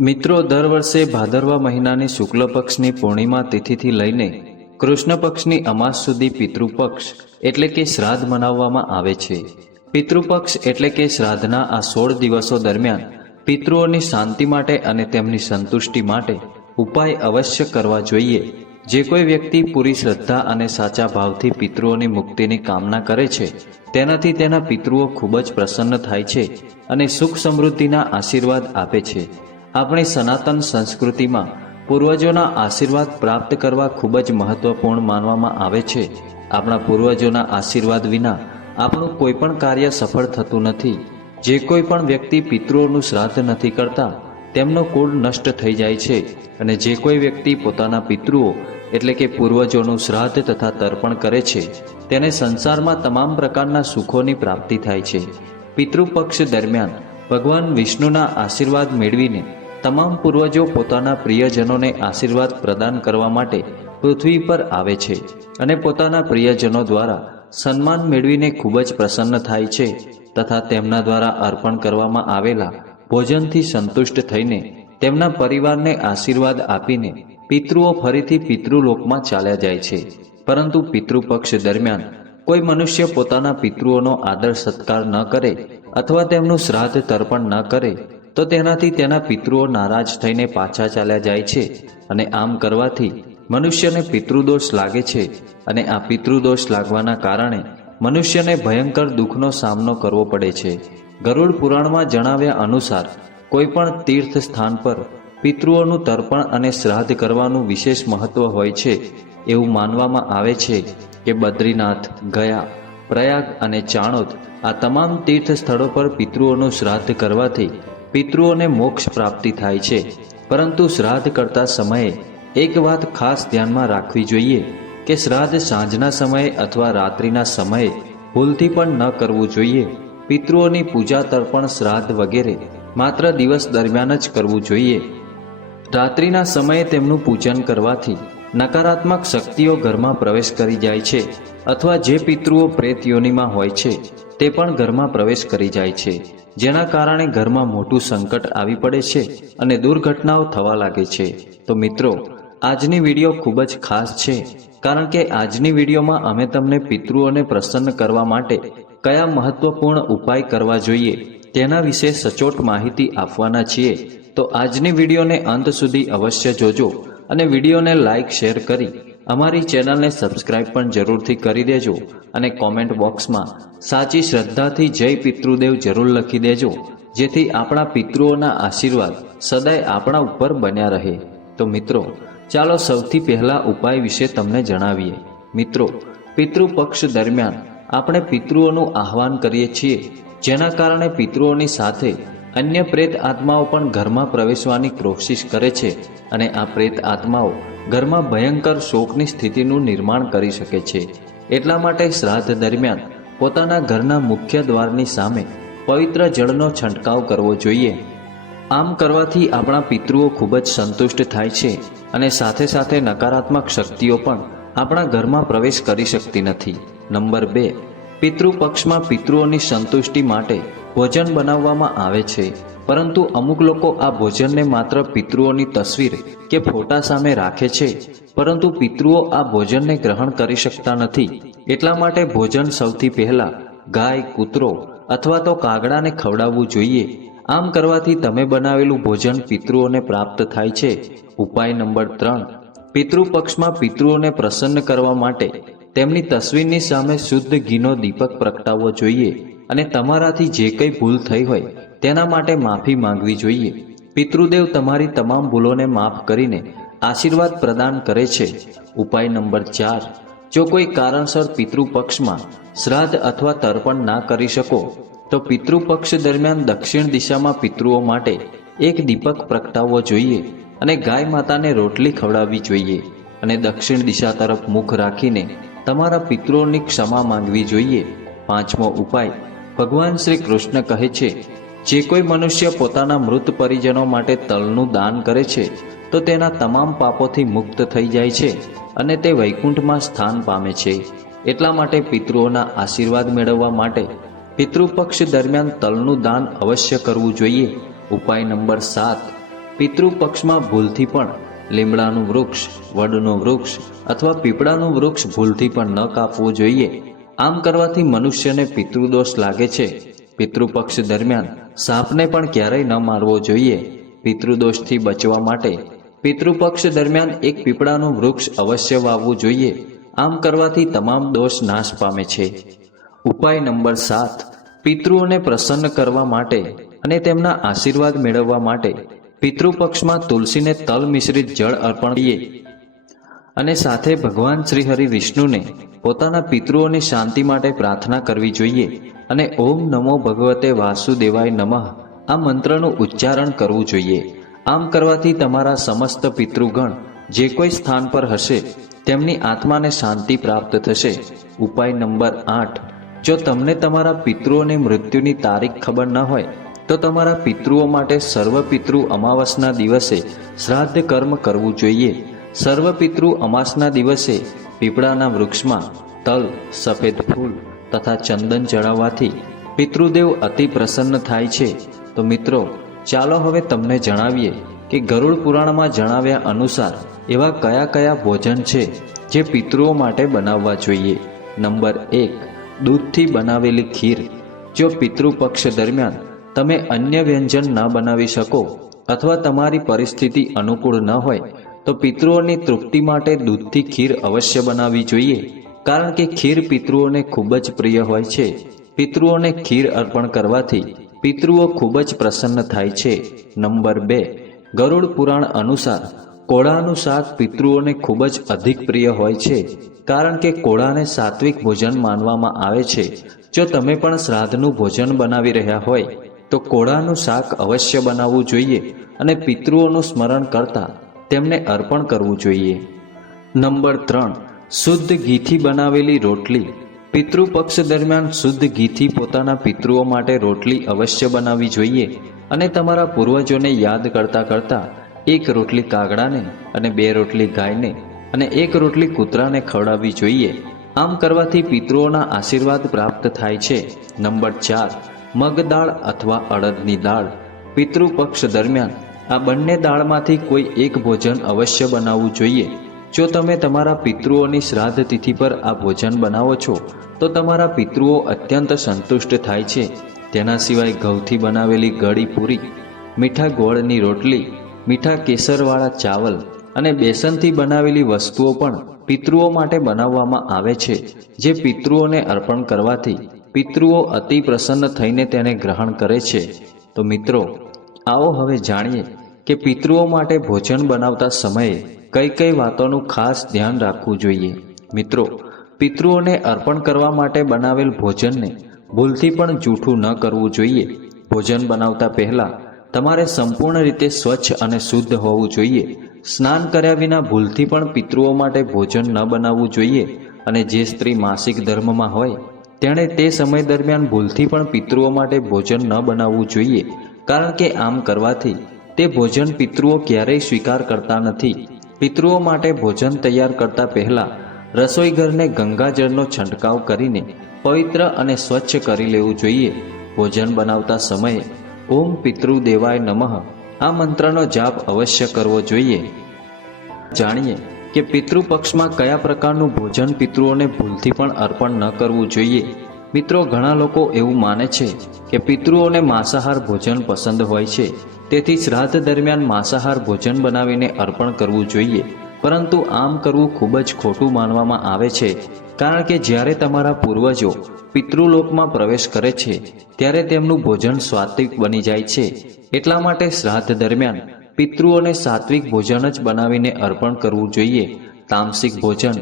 મિત્રો, દર વર્ષે ભાદરવા મહિનાની શુક્લ પક્ષની પૂર્ણિમા તિથિથી લઈને કૃષ્ણ પક્ષની અમાસ સુધી પિતૃપક્ષ એટલે કે શ્રાદ્ધ મનાવવામાં આવે છે. પિતૃપક્ષ એટલે કે શ્રાદ્ધના આ 16 દિવસો દરમિયાન પિતૃઓની શાંતિ માટે અને તેમની સંતુષ્ટિ માટે ઉપાય અવશ્ય કરવા જોઈએ. જે કોઈ વ્યક્તિ પૂરી શ્રદ્ધા અને સાચા ભાવથી પિતૃઓની મુક્તિની કામના કરે છે તેનાથી તેના પિતૃઓ ખૂબ જ પ્રસન્ન થાય છે અને સુખ સમૃદ્ધિના આશીર્વાદ આપે છે. આપણી સનાતન સંસ્કૃતિમાં પૂર્વજોના આશીર્વાદ પ્રાપ્ત કરવા ખૂબ જ મહત્વપૂર્ણ માનવામાં આવે છે. આપણા પૂર્વજોના આશીર્વાદ વિના આપણું કોઈ પણ કાર્ય સફળ થતું નથી. જે કોઈ પણ વ્યક્તિ પિતૃઓનું શ્રાદ્ધ નથી કરતા તેમનો કુળ નષ્ટ થઈ જાય છે અને જે કોઈ વ્યક્તિ પોતાના પિતૃઓ એટલે કે પૂર્વજોનું શ્રાદ્ધ તથા તર્પણ કરે છે તેને સંસારમાં તમામ પ્રકારના સુખોની પ્રાપ્તિ થાય છે. પિતૃપક્ષ દરમિયાન ભગવાન વિષ્ણુના આશીર્વાદ મેળવીને તમામ પૂર્વજો પોતાના પ્રિયજનોને આશીર્વાદ પ્રદાન કરવા માટે પૃથ્વી પર આવે છે અને પોતાના પ્રિયજનો દ્વારા સન્માન મેળવીને ખૂબ જ પ્રસન્ન થાય છે તથા તેમના દ્વારા અર્પણ કરવામાં આવેલા ભોજનથી સંતુષ્ટ થઈને તેમના પરિવારને આશીર્વાદ આપીને પિતૃઓ ફરીથી પિતૃલોકમાં ચાલ્યા જાય છે. પરંતુ પિતૃપક્ષ દરમિયાન કોઈ મનુષ્ય પોતાના પિતૃઓનો આદર સત્કાર ન કરે અથવા તેમનું શ્રાદ્ધ તર્પણ ન કરે તો તેનાથી તેના પિતૃઓ નારાજ થઈને પાછા ચાલ્યા જાય છે અને આમ કરવાથી મનુષ્યને પિતૃદોષ લાગે છે અને આ પિતૃદોષ લાગવાના કારણે મનુષ્યને ભયંકર દુઃખનો સામનો કરવો પડે છે. ગરુડ પુરાણમાં જણાવ્યા અનુસાર કોઈ પણ તીર્થ સ્થાન પર પિતૃઓનું તર્પણ અને શ્રાદ્ધ કરવાનું વિશેષ મહત્વ હોય છે. એવું માનવામાં આવે છે કે બદ્રીનાથ, ગયા, પ્રયાગ અને ચાણોદ આ તમામ તીર્થ સ્થળો પર પિતૃઓનું શ્રાદ્ધ કરવાથી પિતૃઓને મોક્ષ પ્રાપ્તિ થાય છે. પરંતુ શ્રાદ્ધ કરતા સમયે એક વાત ખાસ ધ્યાનમાં રાખવી જોઈએ કે શ્રાદ્ધ સાંજના સમયે અથવા રાત્રિના સમયે ભૂલથી પણ ન કરવું જોઈએ. પિતૃઓની પૂજા, તર્પણ, શ્રાદ્ધ વગેરે માત્ર દિવસ દરમિયાન જ કરવું જોઈએ. રાત્રિના સમયે તેમનું પૂજન કરવાથી નકારાત્મક શક્તિઓ ઘરમાં પ્રવેશ કરી જાય છે અથવા જે પિતૃઓ પ્રેત યોનિમાં હોય છે તે પણ ઘરમાં પ્રવેશ કરી જાય છે, જેના કારણે ઘરમાં મોટું સંકટ આવી પડે છે અને દુર્ઘટનાઓ થવા લાગે છે. તો મિત્રો, આજની વિડીયો ખૂબ જ ખાસ છે કારણ કે આજની વિડીયોમાં અમે તમને પિતૃઓને પ્રસન્ન કરવા માટે કયા મહત્વપૂર્ણ ઉપાય કરવા જોઈએ તેના વિશે સચોટ માહિતી આપવાના છીએ. તો આજની વિડીયોને અંત સુધી અવશ્ય જોજો અને વિડીયોને લાઇક, શેર કરી અમારી ચેનલને સબસ્ક્રાઇબ પણ જરૂરથી કરી દેજો અને કોમેન્ટ બોક્સમાં સાચી શ્રદ્ધાથી જય પિતૃદેવ જરૂર લખી દેજો, જેથી આપણા પિતૃઓના આશીર્વાદ સદાય આપણા ઉપર બન્યા રહે. તો મિત્રો, ચાલો સૌથી પહેલા ઉપાય વિશે તમને જણાવીએ. મિત્રો, પિતૃપક્ષ દરમિયાન આપણે પિતૃઓનું આહ્વાન કરીએ છીએ, જેના કારણે પિતૃઓની સાથે અન્ય પ્રેત આત્માઓ પણ ઘરમાં પ્રવેશવાની કોશિશ કરે છે અને આ પ્રેત આત્માઓ ઘરમાં ભયંકર શોકની સ્થિતિનું નિર્માણ કરી શકે છે. એટલા માટે શ્રાદ્ધ દરમિયાન પોતાના ઘરના મુખ્ય દ્વારની સામે પવિત્ર જળનો છંટકાવ કરવો જોઈએ. આમ કરવાથી આપણા પિતૃઓ ખૂબ જ સંતુષ્ટ થાય છે અને સાથે સાથે નકારાત્મક શક્તિઓ પણ આપણા ઘરમાં પ્રવેશ કરી શકતી નથી. નંબર 2, પિતૃપક્ષમાં પિતૃઓની સંતુષ્ટિ માટે ભોજન બનાવવામાં આવે છે, પરંતુ અમુક લોકો આ ભોજનને માત્ર પિતૃઓની તસવીર કે ફોટા સામે રાખે છે, પરંતુ પિતૃઓ આ ભોજનને ગ્રહણ કરી શકતા નથી. એટલા માટે ભોજન સૌથી પહેલા ગાય, કૂતરો અથવા તો કાગડાને ખવડાવવું જોઈએ. આમ કરવાથી તમે બનાવેલું ભોજન પિતૃઓને પ્રાપ્ત થાય છે. ઉપાય નંબર 3, પિતૃપક્ષમાં પિતૃઓને પ્રસન્ન કરવા માટે તેમની તસવીરની સામે શુદ્ધ ઘીનો દીપક પ્રગટાવવો જોઈએ અને તમારાથી જે કંઈ ભૂલ થઈ હોય તેના માટે માફી માંગવી જોઈએ. પિતૃદેવ તમારી તમામ ભૂલોને માફ કરીને આશીર્વાદ પ્રદાન કરે છે. ઉપાય નંબર 4, જો કોઈ કારણસર પિતૃપક્ષમાં શ્રાદ્ધ અથવા તર્પણ ના કરી શકો તો પિતૃપક્ષ દરમિયાન દક્ષિણ દિશામાં પિતૃઓ માટે એક દીપક પ્રગટાવવો જોઈએ અને ગાય માતાને રોટલી ખવડાવવી જોઈએ અને દક્ષિણ દિશા તરફ મુખ રાખીને તમારા પિતૃઓની ક્ષમા માંગવી જોઈએ. 5મો ઉપાય, ભગવાન શ્રી કૃષ્ણ કહે છે, જે કોઈ મનુષ્ય પોતાના મૃત પરિજનો માટે તલનું દાન કરે છે તો તેના તમામ પાપોથી મુક્ત થઈ જાય છે અને તે વૈકુંઠમાં સ્થાન પામે છે. એટલા માટે પિતૃઓના આશીર્વાદ મેળવવા માટે પિતૃપક્ષ દરમિયાન તલનું દાન અવશ્ય કરવું જોઈએ. ઉપાય નંબર 7, પિતૃપક્ષમાં ભૂલથી પણ લીમડાનું વૃક્ષ, વડનું વૃક્ષ અથવા પીપળાનું વૃક્ષ ભૂલથી પણ ન કાપવું જોઈએ. આમ કરવાથી મનુષ્યને પિતૃદોષ લાગે છે. પિતૃપક્ષ દરમિયાન સાપને પણ ક્યારેય ન મારવો જોઈએ. પિતૃદોષથી બચવા માટે પિતૃપક્ષ દરમિયાન એક પીપળાનું વૃક્ષ અવશ્ય વાવવું જોઈએ. આમ કરવાથી તમામ દોષ નાશ પામે છે. ઉપાય નંબર 7. પિતૃઓને પ્રસન્ન કરવા માટે અને તેમના આશીર્વાદ મેળવવા માટે પિતૃપક્ષમાં તુલસીને તલ મિશ્રિત જળ અર્પણ કરીએ અને સાથે ભગવાન શ્રી હરિ વિષ્ણુને પોતાના પિતૃઓની શાંતિ માટે પ્રાર્થના કરવી જોઈએ અને ઓમ નમો ભગવતે વાસુદેવાય નમઃ આ મંત્રનું ઉચ્ચારણ કરવું જોઈએ. આમ કરવાથી તમારા સમસ્ત પિતૃગણ જે કોઈ સ્થાન પર હશે તેમની આત્માને શાંતિ પ્રાપ્ત થશે. ઉપાય નંબર 8. જો તમને તમારા પિતૃઓની મૃત્યુની તારીખ ખબર ન હોય તો તમારા પિતૃઓ માટે સર્વ પિતૃ અમાવસના દિવસે શ્રાદ્ધ કર્મ કરવું જોઈએ. સર્વ પિતૃ અમાસના દિવસે પીપળાના વૃક્ષમાં તલ, સફેદ ફૂલ તથા ચંદન ચડાવવાથી પિતૃદેવ અતિ પ્રસન્ન થાય છે. તો મિત્રો, ચાલો હવે તમને જણાવીએ કે ગરુડ પુરાણમાં જણાવ્યા અનુસાર એવા કયા કયા ભોજન છે જે પિતૃઓ માટે બનાવવા જોઈએ. નંબર 1. દૂધથી બનાવેલી ખીર. જો પિતૃપક્ષ દરમિયાન તમે અન્ય વ્યંજન ન બનાવી શકો અથવા તમારી પરિસ્થિતિ અનુકૂળ ન હોય તો પિતૃઓની તૃપ્તિ માટે દૂધથી ખીર અવશ્ય બનાવવી જોઈએ. કારણ કે ખીર પિતૃઓને ખૂબ જ પ્રિય હોય છે. પિતૃઓને ખીર અર્પણ કરવાથી પિતૃઓ ખૂબ જ પ્રસન્ન થાય છે. નંબર 2. ગરુડ પુરાણ અનુસાર કોળાનું શાક પિતૃઓને ખૂબ જ અધિક પ્રિય હોય છે. કારણ કે કોળાને સાત્વિક ભોજન માનવામાં આવે છે. જો તમે પણ શ્રાદ્ધનું ભોજન બનાવી રહ્યા હોય તો કોળાનું શાક અવશ્ય બનાવવું જોઈએ અને પિતૃઓનું સ્મરણ કરતા તેમને અર્પણ કરવું જોઈએ. નંબર 3. શુદ્ધ ઘીથી બનાવેલી રોટલી. પિતૃપક્ષ દરમિયાન શુદ્ધ ઘીથી પોતાના પિતૃઓ માટે રોટલી અવશ્ય બનાવવી જોઈએ અને તમારા પૂર્વજોને યાદ કરતા કરતા 1 રોટલી કાગડાને અને 2 રોટલી ગાયને અને 1 રોટલી કૂતરાને ખવડાવવી જોઈએ. આમ કરવાથી પિતૃઓના આશીર્વાદ પ્રાપ્ત થાય છે. નંબર 4. મગ દાળ અથવા અડદની દાળ. પિતૃપક્ષ દરમિયાન આ બંને દાળમાંથી કોઈ એક ભોજન અવશ્ય બનાવવું જોઈએ. જો તમે તમારા પિતૃઓની શ્રાદ્ધ તિથિ પર આ ભોજન બનાવો છો તો તમારા પિતૃઓ અત્યંત સંતુષ્ટ થાય છે. તેના સિવાય ઘઉંથી બનાવેલી ગળી પૂરી, મીઠા ગોળની રોટલી, મીઠા કેસરવાળા ચાવલ અને બેસનથી બનાવેલી વસ્તુઓ પણ પિતૃઓ માટે બનાવવામાં આવે છે, જે પિતૃઓને અર્પણ કરવાથી પિતૃઓ અતિ પ્રસન્ન થઈને તેને ગ્રહણ કરે છે. તો મિત્રો, આવો હવે જાણીએ કે પિતૃઓ માટે ભોજન બનાવતા સમયે કઈ કઈ વાતોનું ખાસ ધ્યાન રાખવું જોઈએ. મિત્રો, પિતૃઓને અર્પણ કરવા માટે બનાવેલ ભોજનને ભૂલથી પણ જૂઠું ન કરવું જોઈએ. ભોજન બનાવતા પહેલાં તમારે સંપૂર્ણ રીતે સ્વચ્છ અને શુદ્ધ હોવું જોઈએ. સ્નાન કર્યા વિના ભૂલથી પણ પિતૃઓ માટે ભોજન ન બનાવવું જોઈએ અને જે સ્ત્રી માસિક ધર્મમાં હોય તેણે તે સમય દરમિયાન ભૂલથી પણ પિતૃઓ માટે ભોજન ન બનાવવું જોઈએ. કારણ કે આમ કરવાથી તે ભોજન પિતૃઓ ક્યારેય સ્વીકાર કરતા નથી. પિતૃઓ માટે ભોજન તૈયાર કરતા પહેલાં રસોઈઘરને ગંગાજળનો છંટકાવ કરીને પવિત્ર અને સ્વચ્છ કરી લેવું જોઈએ. ભોજન બનાવતા સમયે ઓમ પિતૃદેવાય નમઃ આ મંત્રનો જાપ અવશ્ય કરવો જોઈએ. જાણીએ કે પિતૃપક્ષમાં કયા પ્રકારનું ભોજન પિતૃઓને ભૂલથી પણ અર્પણ ન કરવું જોઈએ. મિત્રો, ઘણા લોકો એવું માને છે કે પિતૃઓને માંસાહાર ભોજન પસંદ હોય છે, તેથી શ્રાદ્ધ દરમિયાન માંસાહાર ભોજન બનાવીને અર્પણ કરવું જોઈએ. પરંતુ આમ કરવું ખૂબ જ ખોટું માનવામાં આવે છે. કારણ કે જ્યારે તમારા પૂર્વજો પિતૃલોકમાં પ્રવેશ કરે છે ત્યારે તેમનું ભોજન સાત્વિક બની જાય છે. એટલા માટે શ્રાદ્ધ દરમિયાન પિતૃઓને સાત્વિક ભોજન જ બનાવીને અર્પણ કરવું જોઈએ. તામસિક ભોજન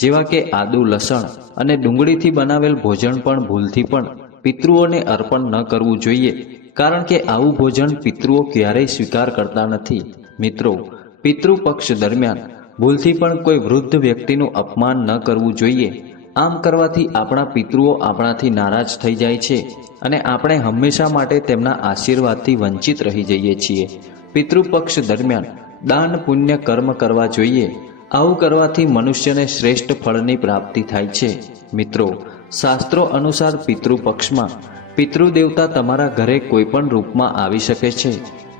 જેવા કે આદુ, લસણ અને ડુંગળીથી બનાવેલ ભોજન પણ ભૂલથી પણ પિતૃઓને અર્પણ ન કરવું જોઈએ. કારણ કે આવું ભોજન પિતૃઓ ક્યારેય સ્વીકાર કરતા નથી. મિત્રો, પિતૃપક્ષ દરમિયાન ભૂલથી પણ કોઈ વૃદ્ધ વ્યક્તિનું અપમાન ન કરવું જોઈએ. આમ કરવાથી આપણા પિતૃઓ આપણાથી નારાજ થઈ જાય છે અને આપણે હંમેશા માટે તેમના આશીર્વાદથી વંચિત રહી જઈએ છીએ. પિતૃપક્ષ દરમિયાન દાન પુણ્ય કર્મ કરવા જોઈએ. આવું કરવાથી મનુષ્યને શ્રેષ્ઠ ફળની પ્રાપ્તિ થાય છે. મિત્રો, શાસ્ત્રો અનુસાર પિતૃપક્ષમાં પિતૃદેવતા તમારા ઘરે કોઈ પણ રૂપમાં આવી શકે છે.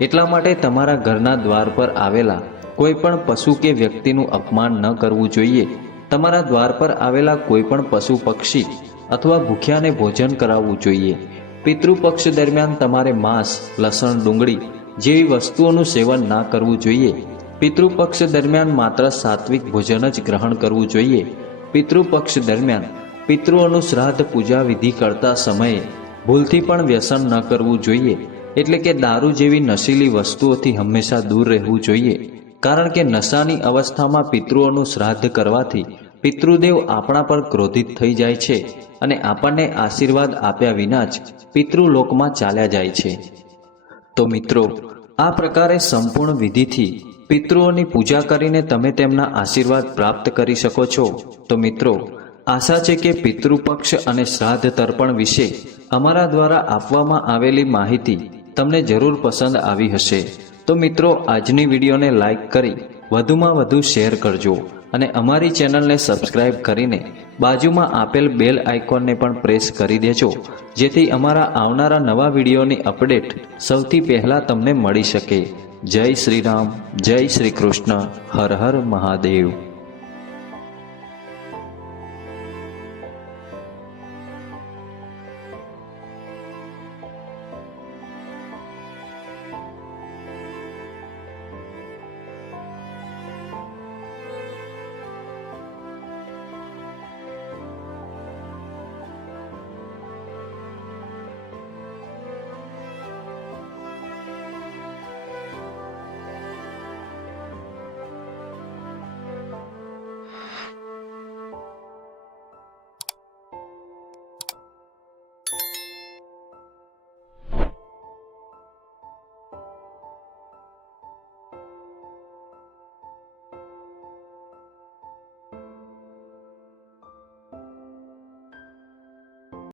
એટલા માટે તમારા ઘરના દ્વાર પર આવેલા કોઈ પણ પશુ કે વ્યક્તિનું અપમાન ન કરવું જોઈએ. તમારા દ્વાર પર આવેલા કોઈ પણ પશુ પક્ષી અથવા ભૂખ્યાને ભોજન કરાવવું જોઈએ. પિતૃપક્ષ દરમિયાન તમારે માંસ, લસણ, ડુંગળી જેવી વસ્તુઓનું સેવન ના કરવું જોઈએ. પિતૃપક્ષ દરમિયાન માત્ર સાત્વિક ભોજન જ ગ્રહણ કરવું જોઈએ. પિતૃપક્ષ દરમિયાન પિતૃઓનું શ્રાદ્ધ પૂજા વિધિ કરતા સમયે ભૂલથી પણ વ્યસન ન કરવું જોઈએ. એટલે કે દારૂ જેવી નશીલી વસ્તુઓથી હંમેશા દૂર રહેવું જોઈએ. કારણ કે નશાની અવસ્થામાં પિતૃઓનું શ્રાદ્ધ કરવાથી પિતૃદેવ આપણા પર ક્રોધિત થઈ જાય છે અને આપણને આશીર્વાદ આપ્યા વિના જ પિતૃલોકમાં ચાલ્યા જાય છે. તો મિત્રો, આ પ્રકારે સંપૂર્ણ વિધિથી પિતૃઓની પૂજા કરીને તમે તેમના આશીર્વાદ પ્રાપ્ત કરી શકો છો. તો મિત્રો, આશા છે કે પિતૃપક્ષ અને શ્રાદ્ધ તર્પણ વિશે અમારા દ્વારા આપવામાં આવેલી માહિતી તમને જરૂર પસંદ આવી હશે. તો મિત્રો, આજની વિડીયોને લાઈક કરી વધુમાં વધુ શેર કરજો અને અમારી ચેનલને સબસ્ક્રાઇબ કરીને બાજુમાં આપેલ બેલ આઇકોનને પણ પ્રેસ કરી દેજો, જેથી અમારા આવનારા નવા વિડીયોની અપડેટ સૌથી પહેલાં તમને મળી શકે. જય શ્રી રામ, જય શ્રી કૃષ્ણ, હર હર મહાદેવ.